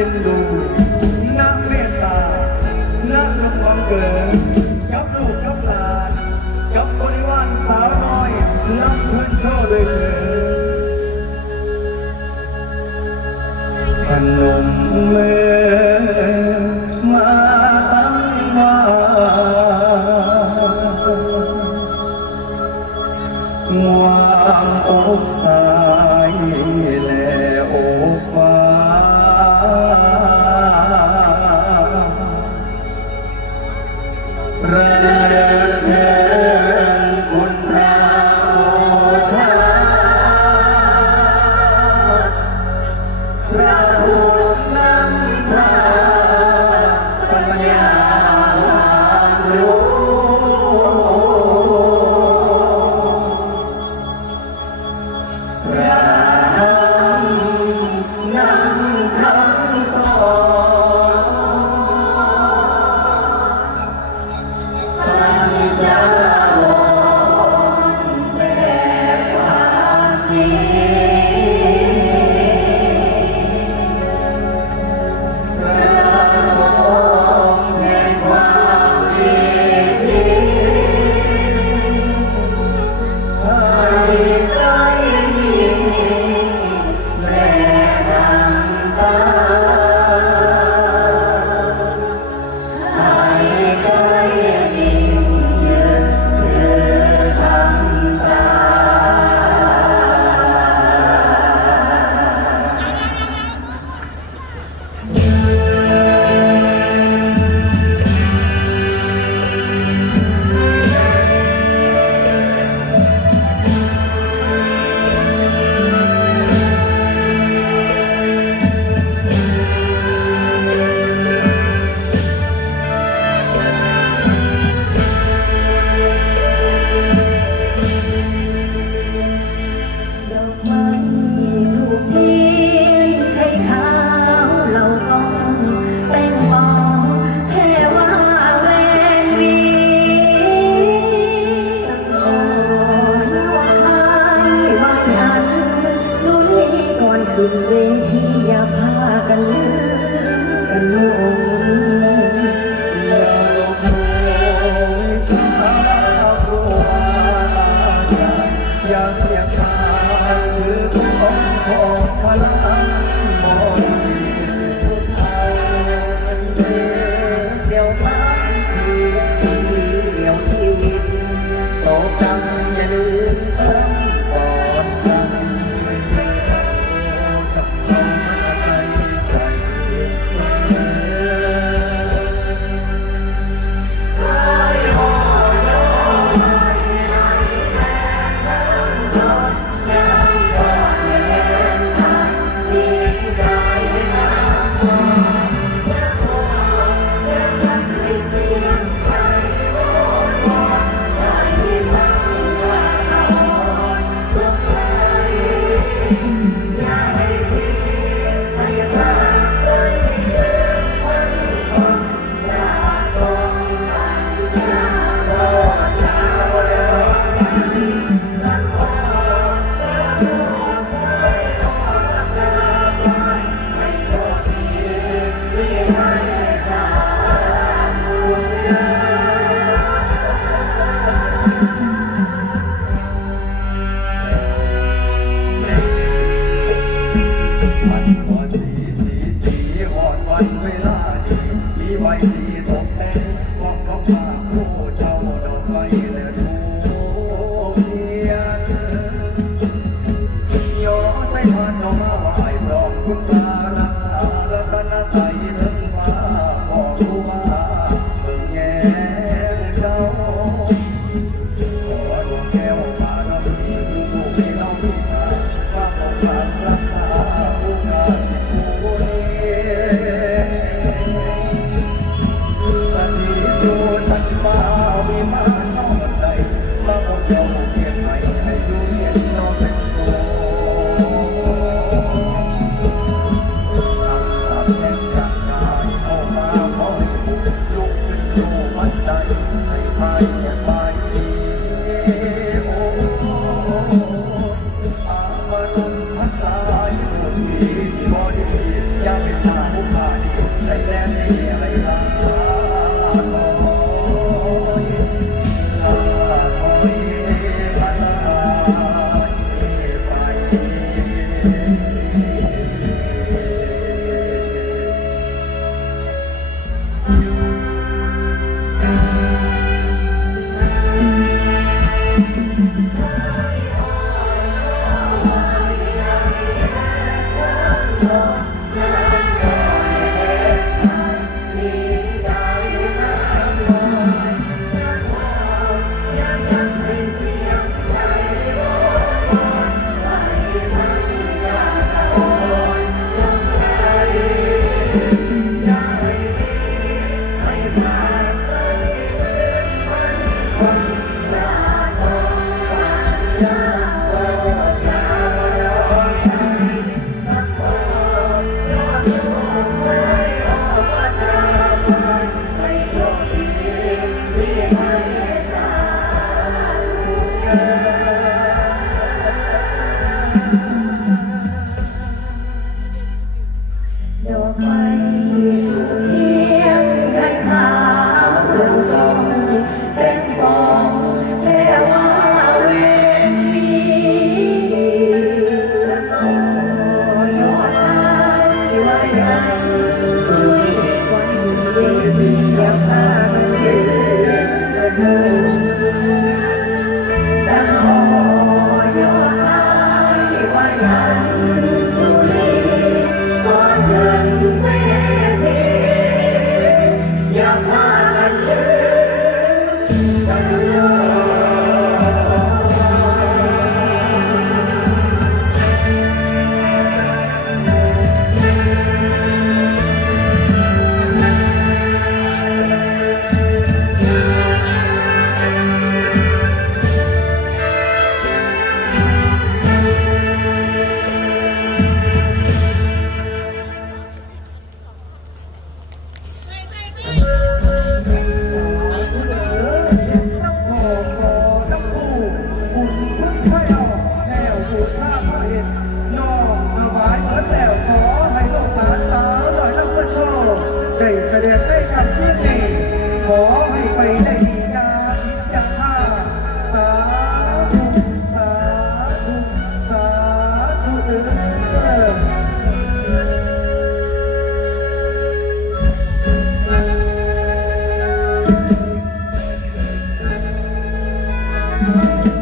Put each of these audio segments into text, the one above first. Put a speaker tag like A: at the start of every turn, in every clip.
A: อ็นดูนักเมตตานักจงความเกิดกับลูกกับหลาน กับบริวารสาวน้อยนักเพื่อนโชว์เลยเถิดขนมเมืมาตั้งว่าควางอกสา ที่ว่ เ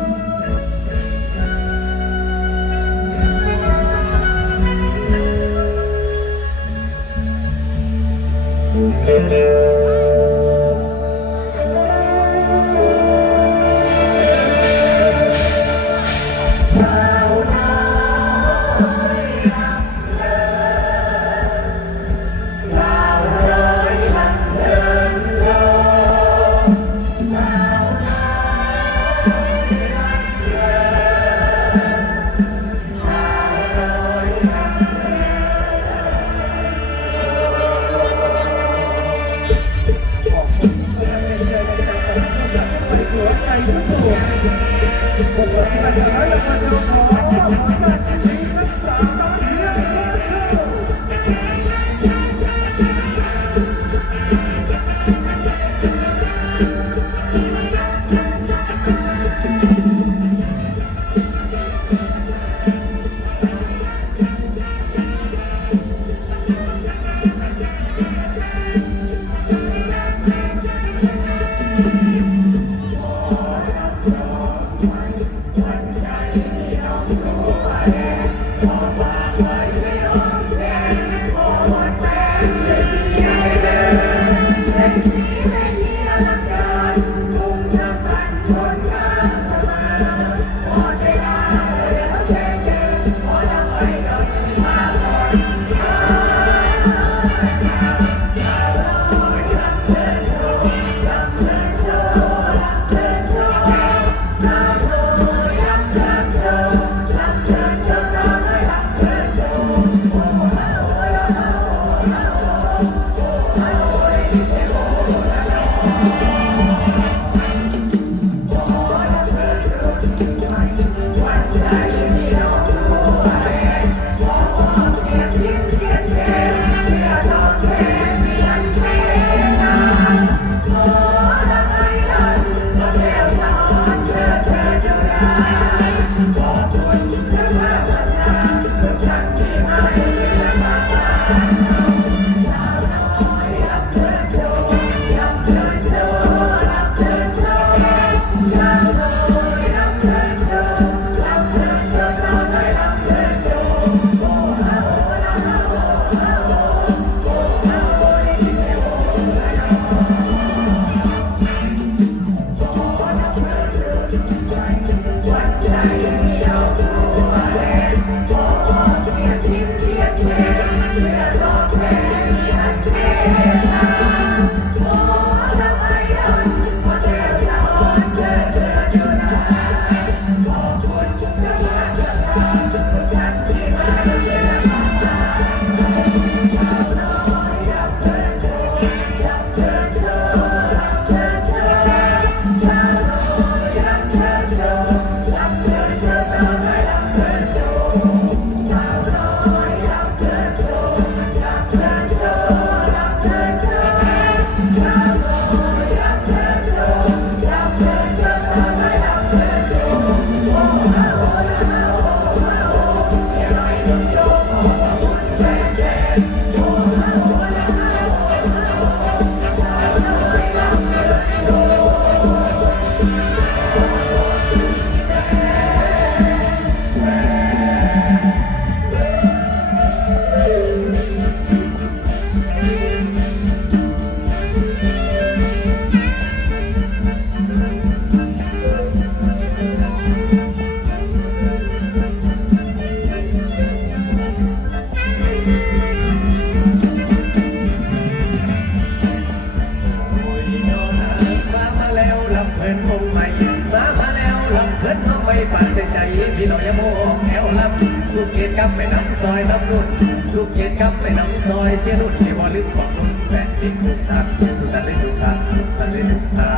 A: ทุ
B: กเขตกับไปน้ำซอย
A: ทับรุ่นทุกเขตกับไปน้ำซอยเสียรุ่นเสียวอลึ
B: กของนุ่นแฟนจิตทุกทักทุก
A: ตะลึงทุ
C: กทักทุกตะลึงทุกทั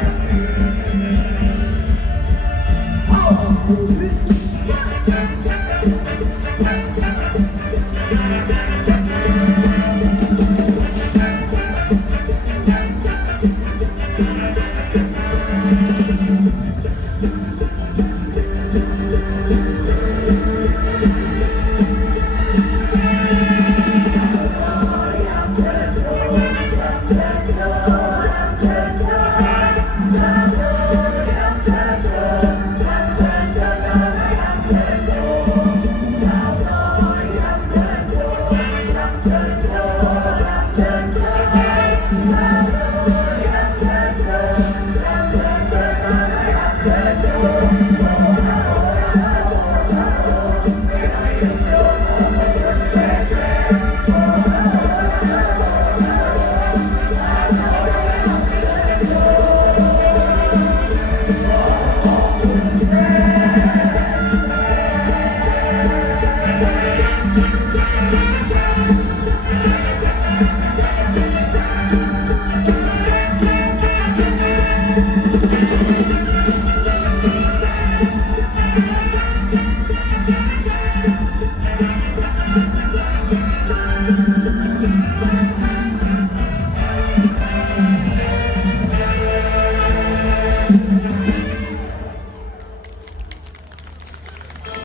C: ก Yeah, yeah, yeah.